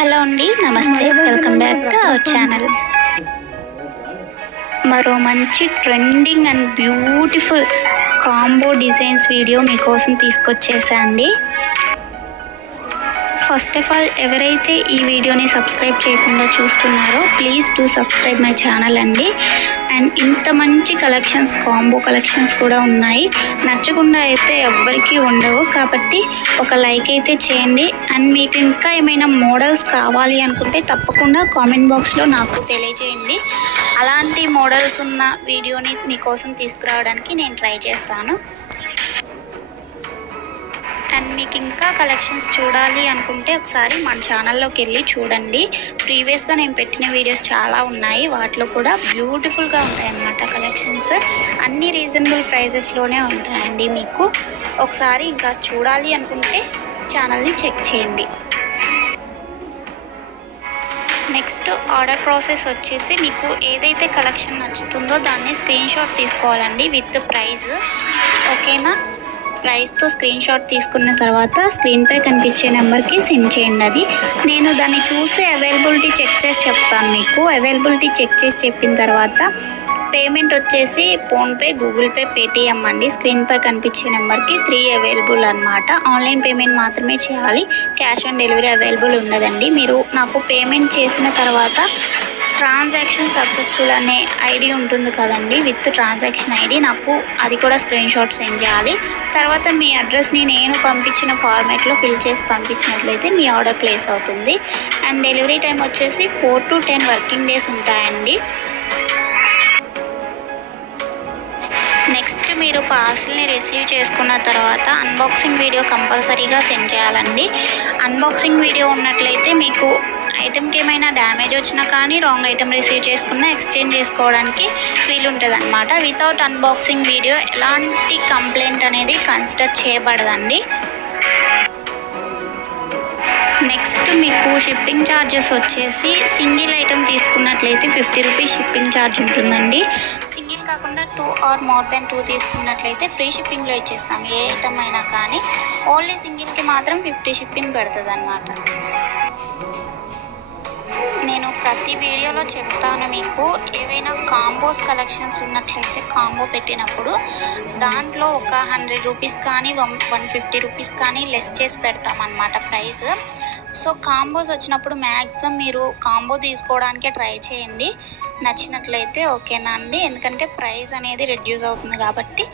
Hello అండి, నమస్తే, welcome back to our channel. మరో మంచి trending and beautiful combo designs video మీకోసం తీసుకొచ్చేసా అండి. ఫస్ట్ ఆఫ్ ఆల్ ఎవరైతే ఈ వీడియోని సబ్స్క్రైబ్ చేయకుండా చూస్తున్నారో please do subscribe my channel అండి. అండ్ ఇంత మంచి కలెక్షన్స్, కాంబో కలెక్షన్స్ కూడా ఉన్నాయి. నచ్చకుండా అయితే ఎవ్వరికీ ఉండవు, కాబట్టి ఒక లైక్ అయితే చేయండి. అండ్ మీకు ఇంకా ఏమైనా మోడల్స్ కావాలి అనుకుంటే తప్పకుండా కామెంట్ బాక్స్లో నాకు తెలియజేయండి. అలాంటి మోడల్స్ ఉన్న వీడియోని మీకోసం తీసుకురావడానికి నేను ట్రై చేస్తాను. అండ్ మీకు ఇంకా కలెక్షన్స్ చూడాలి అనుకుంటే ఒకసారి మన ఛానల్లోకి వెళ్ళి చూడండి. ప్రీవియస్గా నేను పెట్టిన వీడియోస్ చాలా ఉన్నాయి, వాటిలో కూడా బ్యూటిఫుల్గా ఉంటాయన్నమాట కలెక్షన్స్. అన్ని రీజనబుల్ ప్రైజెస్లోనే ఉంటాయండి. మీకు ఒకసారి ఇంకా చూడాలి అనుకుంటే ఛానల్ని చెక్ చేయండి. నెక్స్ట్ ఆర్డర్ ప్రాసెస్ వచ్చేసి మీకు ఏదైతే కలెక్షన్ నచ్చుతుందో దాన్ని స్క్రీన్ షాట్ తీసుకోవాలండి విత్ ప్రైస్. ఓకేనా? ప్రైస్తో స్క్రీన్ షాట్ తీసుకున్న తర్వాత స్క్రీన్పై కనిపించే నెంబర్కి సెండ్ చేయండి. అది నేను దాన్ని చూసి అవైలబిలిటీ చెక్ చేసి చెప్తాను. మీకు అవైలబిలిటీ చెక్ చేసి చెప్పిన తర్వాత పేమెంట్ వచ్చేసి ఫోన్పే, గూగుల్ పే, పేటిఎం అండి. స్క్రీన్పై కనిపించే నెంబర్కి 3 అవైలబుల్ అనమాట. ఆన్లైన్ పేమెంట్ మాత్రమే చేయాలి, క్యాష్ ఆన్ డెలివరీ అవైలబుల్ ఉండదండి. మీరు నాకు పేమెంట్ చేసిన తర్వాత ట్రాన్సాక్షన్ సక్సెస్ఫుల్ అనే ఐడి ఉంటుంది కదండి, విత్ ట్రాన్సాక్షన్ ఐడి, నాకు అది కూడా స్క్రీన్ షాట్ సెండ్ చేయాలి. తర్వాత మీ అడ్రస్ని నేను పంపించిన ఫార్మాట్లో ఫిల్ చేసి పంపించినట్లయితే మీ ఆర్డర్ ప్లేస్ అవుతుంది. అండ్ డెలివరీ టైం వచ్చేసి 4 to 10 వర్కింగ్ డేస్ ఉంటాయండి. నెక్స్ట్ మీరు పార్సిల్ని రిసీవ్ చేసుకున్న తర్వాత అన్బాక్సింగ్ వీడియో కంపల్సరీగా సెండ్ చేయాలండి. అన్బాక్సింగ్ వీడియో ఉన్నట్లయితే మీకు ఐటెంకి ఏమైనా డ్యామేజ్ వచ్చినా కానీ రాంగ్ ఐటెం రిసీవ్ చేసుకున్నా ఎక్స్చేంజ్ చేసుకోవడానికి వీలుంటుంది అనమాట. వితౌట్ అన్బాక్సింగ్ వీడియో ఎలాంటి కంప్లైంట్ అనేది కన్సిడర్ చేయబడదండి. నెక్స్ట్ మీకు షిప్పింగ్ ఛార్జెస్ వచ్చేసి సింగిల్ ఐటెం తీసుకున్నట్లయితే 50 రూపీస్ షిప్పింగ్ ఛార్జ్ ఉంటుందండి. సింగిల్ కాకుండా 2 or more than 2 తీసుకున్నట్లయితే ఫ్రీ షిప్పింగ్లో ఇచ్చేస్తాం. ఏ ఐటమ్ అయినా కానీ ఓన్లీ సింగిల్కి మాత్రం 50 షిప్పింగ్ పడుతుంది అన్నమాట. నేను ప్రతి వీడియోలో చెప్తాను, మీకు ఏవైనా కాంబోస్ కలెక్షన్స్ ఉన్నట్లయితే కాంబో పెట్టినప్పుడు దాంట్లో ఒక 100 రూపీస్ కానీ 150 రూపీస్ కానీ లెస్ చేసి పెడతామన్నమాట ప్రైస్. సో కాంబోస్ వచ్చినప్పుడు మ్యాక్సిమం మీరు కాంబో తీసుకోవడానికే ట్రై చేయండి నచ్చినట్లయితే. ఓకేనా అండి? ఎందుకంటే ప్రైస్ అనేది రెడ్యూస్ అవుతుంది కాబట్టి